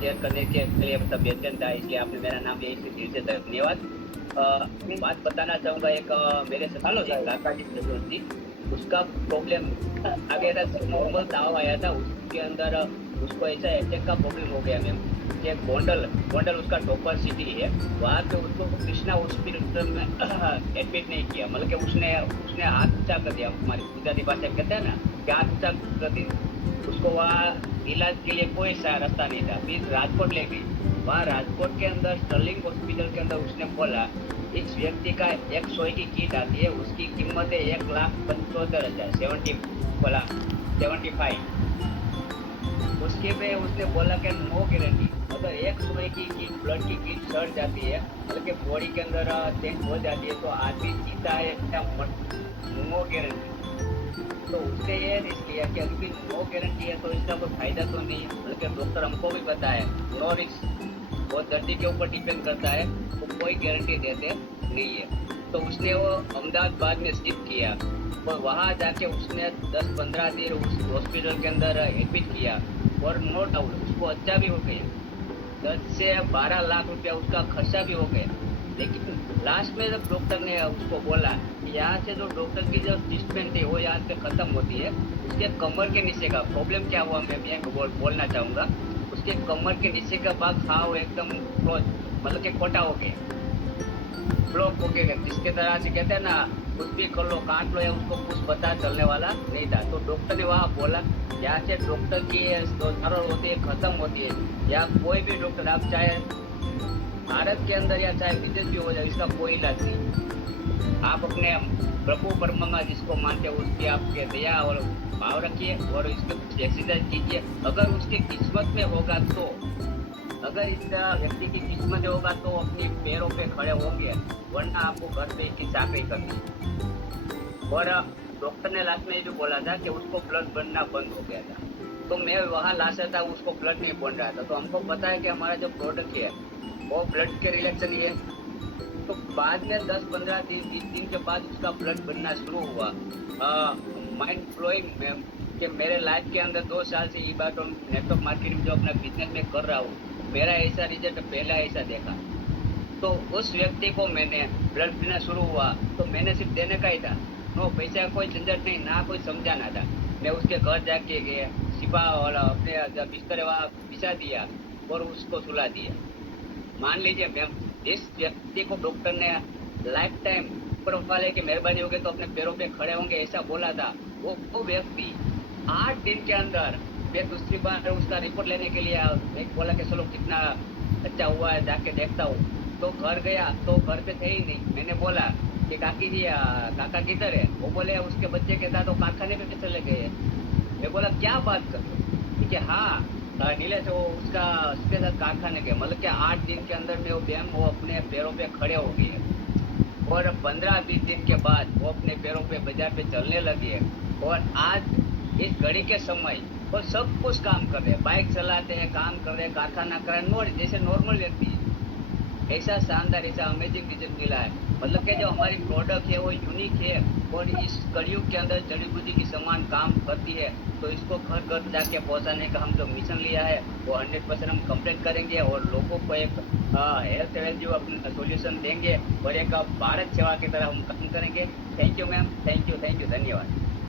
Share करने के लिए मतलब बेचैन था, इसलिए आपने मेरा नाम लिया, इसलिए दिल से धन्यवाद। बात बताना चाहूंगा, एक मेरे हेलो ससुर जी, साहब। काका जी ससुर जी, उसका प्रॉब्लम आ गया था। नॉर्मल ताव आया था, उसके अंदर उसको ऐसा अटैक का प्रॉब्लम हो गया मैम, कि गोंडल गोंडल उसका टॉपर सिटी है, वहां पे उसको कृष्णा हॉस्पिटल में एडमिट नहीं किया। मतलब कि उसने उसने हाथ ऊंचा कर दिया, हमारी गुजराती भाषा में कहते हैं ना कि हाथ ऊंचा कर दिया। उसको वहाँ इलाज के लिए कोई सा रास्ता नहीं था, फिर राजकोट ले गई। वहाँ राजकोट के अंदर स्टर्लिंग हॉस्पिटल के अंदर उसने बोला, इस व्यक्ति का एक सोई की किट आती है, उसकी कीमत है 1,75,000, 75। उसके पे उसने बोला कि नो गारंटी, अगर एक सुई की किट, ब्लड की किट सड़ जाती है, मतलब कि बॉडी के अंदर चेंज हो जाती है, तो आदमी जीता है या नो गारंटी। तो उसने ये रिस्क लिया कि अभी नो गारंटी है तो इसका कोई फायदा तो नहीं है, मतलब कि डॉक्टर हमको भी पता है नो रिस्क, वो दर्दी के ऊपर डिपेंड करता है, वो कोई गारंटी देते नहीं है। तो उसने वो अहमदाबाद में शिफ्ट किया, और वहां जाके उसने 10-15 दिन उस हॉस्पिटल के अंदर एडमिट किया, और नो डाउट उसको अच्छा भी हो गया। 10 से 12 लाख रुपया उसका खर्चा भी हो गया। लेकिन लास्ट में जब डॉक्टर ने उसको बोला कि यहाँ से जो डॉक्टर की जो ट्रीटमेंट है वो यहाँ से खत्म होती है, उसके कमर के नीचे का प्रॉब्लम क्या हुआ, मैं ये बोलना चाहूंगा। उसके कमर के नीचे का भाग हाव एकदम क्लोज, मतलब कि खोटा हो गया, ब्लॉक हो गया, जिसके तरह से कहते हैं ना, कुछ भी कर लो, काट लो, या उसको कुछ पता चलने वाला नहीं था। तो डॉक्टर ने वहां बोला, यहाँ से डॉक्टर की जो जरूरत होती है खत्म होती है, या कोई भी डॉक्टर आप चाहे भारत के अंदर या चाहे विदेश भी हो जाए, इसका कोई इलाज नहीं। आप अपने प्रभु परमात्मा जिसको मानते हो उसकी आपके दया और भाव रखिए, और इसके कुछ एक्सरसाइज कीजिए। अगर उसकी किस्मत में होगा तो, अगर इस व्यक्ति की किस्मत में होगा तो अपने पैरों पे खड़े होंगे, वरना आपको घर पे इसकी चाकरी करनी है। और डॉक्टर ने लास्ट में ये भी बोला था कि उसको ब्लड बनना बंद हो गया था। तो मैं वहां लास्ट था, उसको ब्लड नहीं बन रहा था, तो हमको पता है कि हमारा जो प्रोडक्ट है वो ब्लड के रिलेक्शन ही है। तो बाद में 10-15 दिन, 20 दिन के बाद उसका ब्लड बनना शुरू हुआ। माइंड ब्लोइंग मैम, कि मेरे लाइफ के अंदर 2 साल से ये बात और नेटवर्क मार्केटिंग जो अपना बिजनेस में कर रहा हूँ, मेरा ऐसा रिजल्ट पहला ऐसा देखा। तो उस व्यक्ति को मैंने ब्लड देना शुरू हुआ, तो मैंने सिर्फ देने का ही था, नो पैसे का कोई झंझट नहीं, ना कोई समझाना था। मैं उसके घर जाके गया, सिपा वाला अपने बिस्तर वहां बिछा दिया और उसको सुला दिया। मान लीजिए मैम, जिस व्यक्ति को डॉक्टर ने लाइफ टाइम ऊपर वाले की मेहरबानी होगी तो अपने पैरों पे खड़े होंगे ऐसा बोला था, वो व्यक्ति 8 दिन के अंदर, मैं दूसरी बार उसका रिपोर्ट लेने के लिए मैं बोला कि चलो कितना अच्छा हुआ है जाके देखता हूँ। तो घर गया तो घर पे थे ही नहीं। मैंने बोला कि काकी जी, काका किधर है? वो बोले उसके बच्चे के साथ वो कारखाने पे चले गए हैं। मैं बोला क्या बात कर रहे हो? ठीक है, हाँ, नीलेश वो उसके साथ कारखाने गए, मतलब कि 8 दिन के अंदर में वो मैम वो अपने पैरों पे खड़े हो गए हैं। और 15-20 दिन के बाद वो अपने पैरों पे बाजार पे चलने लगी है। और आज इस घड़ी के समय वो सब कुछ काम कर रहे हैं, बाइक चलाते हैं, काम कर रहे हैं, कारखाना कर रहे हैं, जैसे नॉर्मल व्यक्ति है। ऐसा शानदार, ऐसा अमेजिंग रिजल्ट मिला है। मतलब कि जो हमारी प्रोडक्ट है वो यूनिक है, और इस कलयुग के अंदर जड़ी बूटी की समान काम करती है। तो इसको घर घर जाके पहुंचाने का हम जो मिशन लिया है वो 100% हम कंप्लीट करेंगे, और लोगों को एक हेल्थ वैल्यू अपना सोल्यूशन देंगे, और एक भारत सेवा की तरह हम काम करेंगे। Thank you ma'am, thank you, thank you, धन्यवाद।